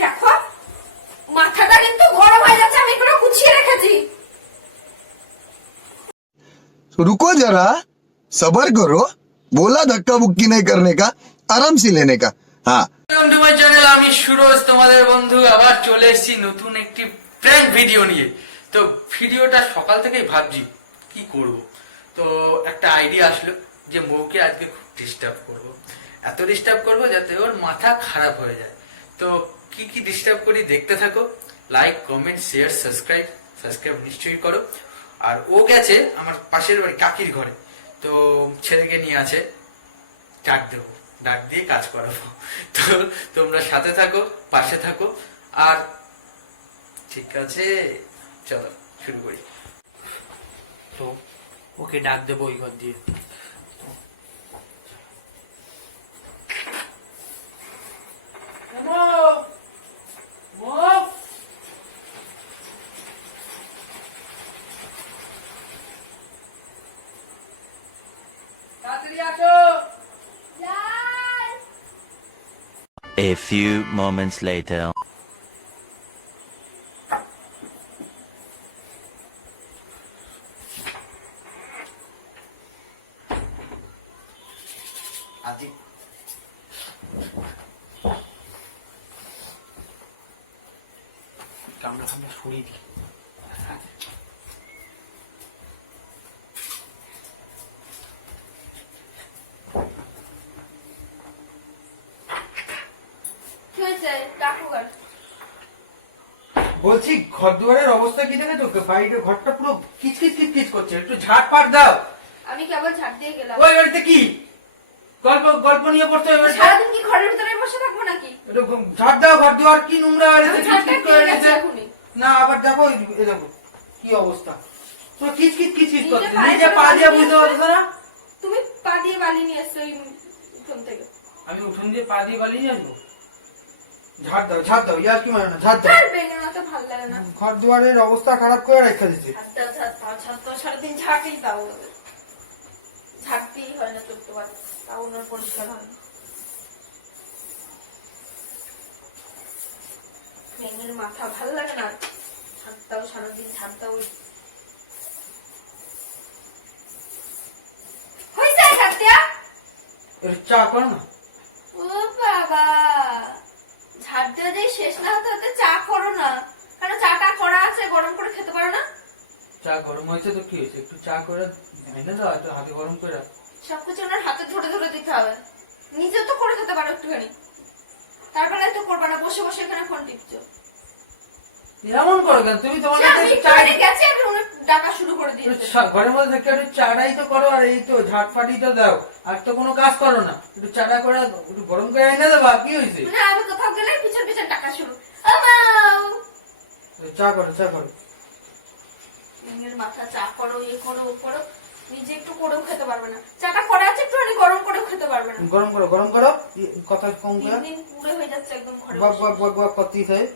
দেখো মাথাটা কিন্তু গরম হয়ে যাচ্ছে, আমি এগুলো গুছিয়ে রেখেছি। रुको जरा सबर करो, बोला धक्का बुक्की नहीं करने का, आराम से लेने का। हाँ বন্ধু মাই চ্যানেল, আমি সুরজ তোমাদের বন্ধু আবার চলে এসেছি নতুন একটি প্র্যাঙ্ক ভিডিও নিয়ে। তো ভিডিওটা সকাল থেকেই ভাবছি কি করব, তো একটা আইডিয়া আসলো যে বউকে আজকে খুব ডিস্টার্ব করব, এত ডিস্টার্ব করব যাতে ওর মাথা খারাপ হয়ে যায়। তো কি কি ডিস্টার্ব করি দেখতে থাকো, লাইক কমেন্ট শেয়ার সাবস্ক্রাইব নিশ্চয়ই করো। আর ও গেছে আমার পাশের বাড়ি কাকির ঘরে, তো ছেলেকে নিয়ে আছে, ডাক দেবো, ডাক দিয়ে কাজ করাবো। তো তোমরা সাথে থাকো, পাশে থাকো। আর ঠিক আছে, চলো শুরু করি। তো ওকে ডাক দেবো ওই ঘর দিয়ে। A few moments later. আদি কামড়া সরিয়ে দিই। বলছি ঘর দুয়ারের অবস্থা কি দেখে তো, বাড়িতে ঘরটা পুরো কিচকিচ করছে, একটু ঝাড় দাও। আমি কেবল ঝাড় দিয়ে গেলাম। ওই বাড়িতে কি গল্প নিয়ে পড়তে হবে? সারাদিন কি ঘরের ভিতরে বসে থাকবো নাকি? একটু ঝাড় দাও, ঘর দুয়ার কি নোংরা হয়েছে, কিচকিচ করে গেছে। না আবার যাবো, দেখো কি অবস্থা, পুরো কিচকিচ করছে, নিজে পা দিয়ে বুঝতে পারছো না? তুমি পা দিয়ে বালি নিয়ে এসছো উঠোন থেকে। আমি উঠোন দিয়ে পা দিয়ে বালি নিয়ে আসবো? ঝাড় দাও, ইয়ার কি মানে না, ঝাড় দাও। ভালো লাগে না, ঘর দুয়ারের অবস্থা খারাপ করে রেখে দিচ্ছি। সারাদিন ঝাড়তেই তাও ঝাড়তেই হয় না, চলতে পারে তাও ওনার পরিষ্কার হয় না। মেয়ের মাথা ভালো লাগে না, ঝাড়তাও সারাদিন ঝাড়তাও। হয়েছে ঝাড়তিয়া? চা করো না। ও বাবা, ঝাড় দেওয়া দিয়ে শেষ না হতে হতে চা করো না, কারণ চাটা করা আছে, গরম করে খেতে পারো না? চা গরম হয়েছে তো কি হয়েছে, একটু চা করে এনে দাও, একটু হাতে গরম করে। সবকিছু ওনার হাতে ধরে ধরে দিতে হবে, নিজে তো করে খেতে পারো একটুখানি, তারপরে তো করবা না বসে বসে এখানে ফোন টিপছো। এমন করো কেন তুমি? তোমার গেছে আমি ওনার ডাকা শুরু করে দিয়েছি। ঘরের মধ্যে থেকে একটু চাটাই তো করো, আর এই তো ঝাড়ফাটি তো দাও, আর তো কোনো কাজ করো না। একটু চাটা করে একটু গরম করে এনে দেবা, কি হয়েছে? না আমি কোথাও গেলে পিছন পিছন ডাকা শুরু। চা করো মাথা চা করো, ইয়ে করো ও করো, নিজে একটু করেও খেতে পারবে না। চাটা করা আছে একটুখানি গরম করেও খেতে পারবে না। গরম করো, কথা কম করে। দিন পুরো হয়ে যাচ্ছে একদম ঘরে বক করতেই থাকে।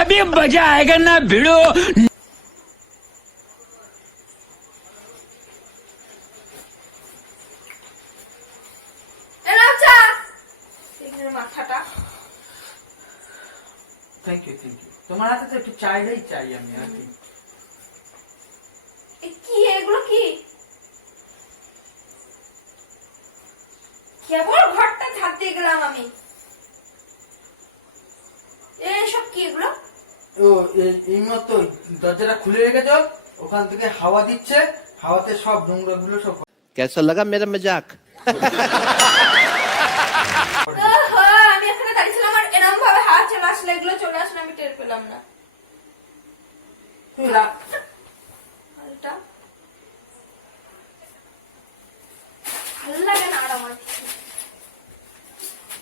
अभी मजा आएगा ना भिड़ो। মাথাটা থ্যাংক ইউ তোমার হাতে তো একটু চাইলেই চাই আমি। আর কি এগুলো কি কেবল ঘরটা ঝাড় দিয়ে গেলাম আমি, এসব কি এগুলো? ও এই মতো দরজাটা খুলে রেখেছ, ওখান থেকে হাওয়া দিচ্ছে, হাওয়াতে সব নোংরা গুলো সব। कैसा लगा मेरा मजाक? আমি এখানে দাঁড়িয়েছিলাম আর এরকম ভাবে হাত চলে আসলে, এগুলো চলে আসলে আমি টের পেলাম না। ভালো লাগে না আর আমার,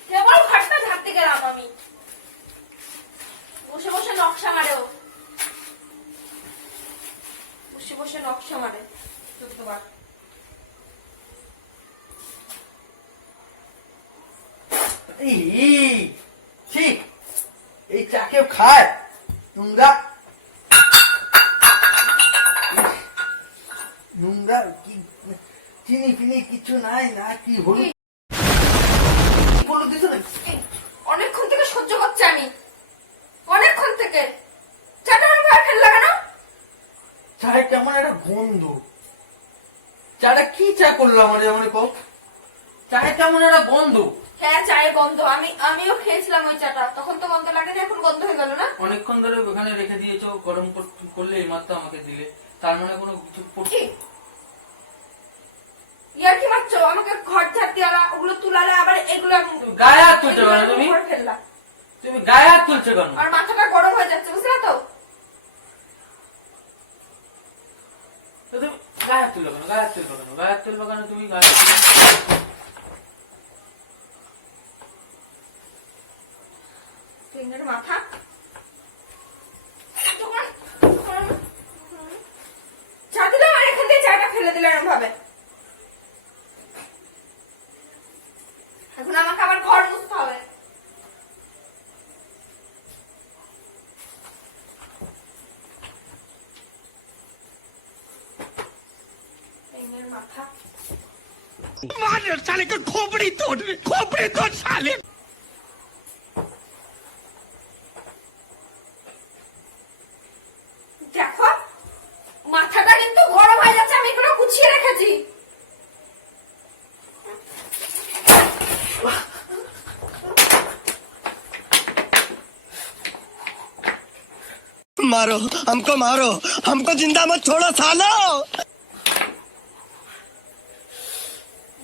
কেবল ঘরটা ঝাড়তে গেলাম আমি। ঠিক এই চা কেউ খায় নোংরা নোংরা কি চিনি ফিনি কিছু নাই না কি হলো বলে দিছ না অনেকক্ষণ থেকে সহ্য করছি আমি, অনেকক্ষণ থেকে। চাটা আমার গায়ে ফেললা কেন? চায়ের কেমন একটা গন্ধ। চাটা কি চা করলো আমার যেমন কো চায়ের কেমন একটা গন্ধ। হ্যাঁ চায়ের গন্ধ, আমিও খেয়েছিলাম ওই চাটা, তখন তো গন্ধ লাগেনি, এখন গন্ধ হয়ে গেল না? অনেকক্ষণ ধরে ওখানে রেখে দিয়েছো, গরম করলে এই মাত্র আমাকে দিলে, তার মানে কোনো কিছু কি ইয়ার কি মারছো? আমাকে ঘর ঝাড় দিয়ালা, ওগুলো তুলালা, আবার এগুলো গায়ে হাত তুলছো কেন তুমি? ঘরে ফেললা। তুমি গায়ে হাত তুলছো কেন? আর মাথাটা গরম হয়ে যাচ্ছে, বুঝলা তো? তুমি গায়ে হাত তুললো কেন? গায়ে হাত তুলবো কেন? গায়ে হাত তুলবো কেন তুমি? গায়ে ট্রেনের মাথা চা দিলাম আর এখান থেকে চাটা ফেলে দিলাম এরকম ভাবে। এখন আমাকে আবার ঘর মুছতে হবে। ট্রেনের মাথা साले का खोपड़ी तोड़ साले। দেখো মাথাটা কিন্তু গরম হয়ে যাচ্ছে, আমি এগুলো গুছিয়ে রেখেছি। मारो हमको जिंदा मत छोड़ो सालो।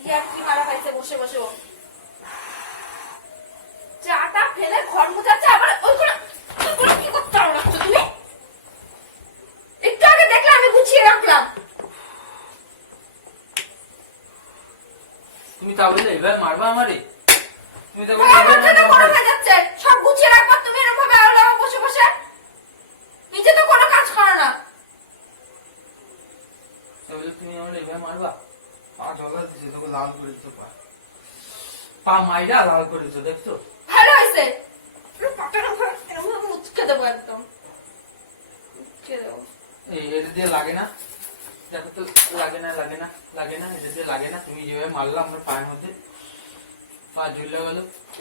ইয়ার কি মারা খাইছে বসে বসে ও। চাটা ফেলে ঘর মুছাচ্ছে, আবার ওইগুলো কি করতে রাখছো তুমি? একটু আগে দেখলে আমি গুছিয়ে রাখলাম। তুমি তাহলে এবার মারবা আমারে? তুমি তো আমার মাথাটা গরম হয়ে যাচ্ছে, সব গুছিয়ে রাখবা তুমি এরকম ভাবে আওলা বসে বসে। নিজে তো কোনো কাজ করো না। তাহলে তুমি আমারে এবার মারবা? পা জ্বলা দিছে, তোকে লাল করেছো, পা মাইরা লাল করেছো, দেখছো? ভালো হয়েছে। পাটাটা এরকম ভাবে মুচকে দেবো, একদম মুচকে দেবো। এটা দিয়ে লাগে না, দেখো তো, লাগে না এটা দিয়ে লাগে না। তুমি যেভাবে মারলাম আমার পায়ের মধ্যে, পা ঝুলে গেল।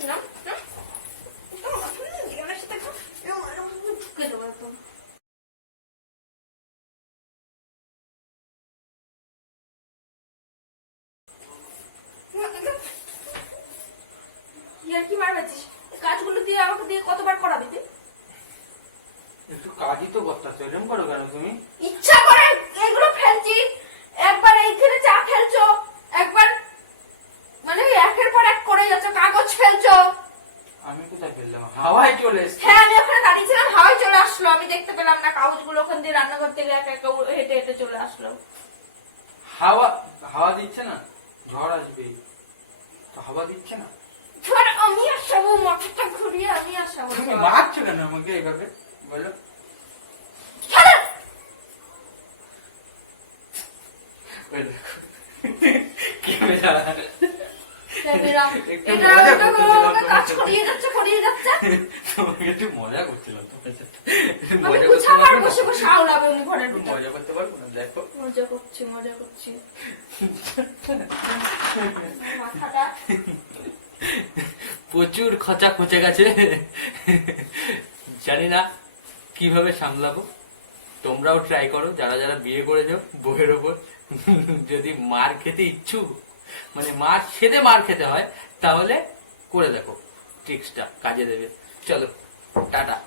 না না জীবনের সাথে এরকম মুচকে দেবো একদম। ইয়ার কি মারবাছিস? কাজগুলো দিয়ে আমাকে দিয়ে কতবার করাবি তুই? একটু কাজই তো করতেছো, এরকম করো কেন তুমি? ইচ্ছা করে এগুলো ফেলছি, একবার এইখানে চা ফেলছো, একবার মানে একের পর এক করে যাচ্ছ, কাগজ ফেলছো। আমি কোথায় ফেললাম? হাওয়ায় চলে এসছে। হ্যাঁ আমি ওখানে দাঁড়িয়েছিলাম, হাওয়ায় চলে আসলো, আমি দেখতে পেলাম না। কাগজগুলো ওখান দিয়ে রান্নাঘর থেকে একা একা হেঁটে হেঁটে চলে আসলো। হাওয়া দিচ্ছে না, ঝড় আসবে তো, হাওয়া দিচ্ছে না। ধর আমি আসাবো, মাথাটা ঘুরিয়ে আমি আসাবো। তুমি মারছো কেন আমাকে এইভাবে বলো? কাজ করিয়ে যাচ্ছে। তোমাকে একটু মজা করছিলাম, আমি গুছাবার বসে বসে আওলাবে উনি ঘরের ভিতর। মজা করতে পারবো না, দেখো মজা করছি। মাথাটা প্রচুর খচা খচে গেছে, জানি না কিভাবে সামলাবো। তোমরাও ট্রাই করো, যারা যারা বিয়ে করেছো বউয়ের ওপর যদি মার খেতে ইচ্ছুক, মানে মার খেতে হয়, তাহলে করে দেখো, ট্রিক্সটা কাজে দেবে। চলো টাটা।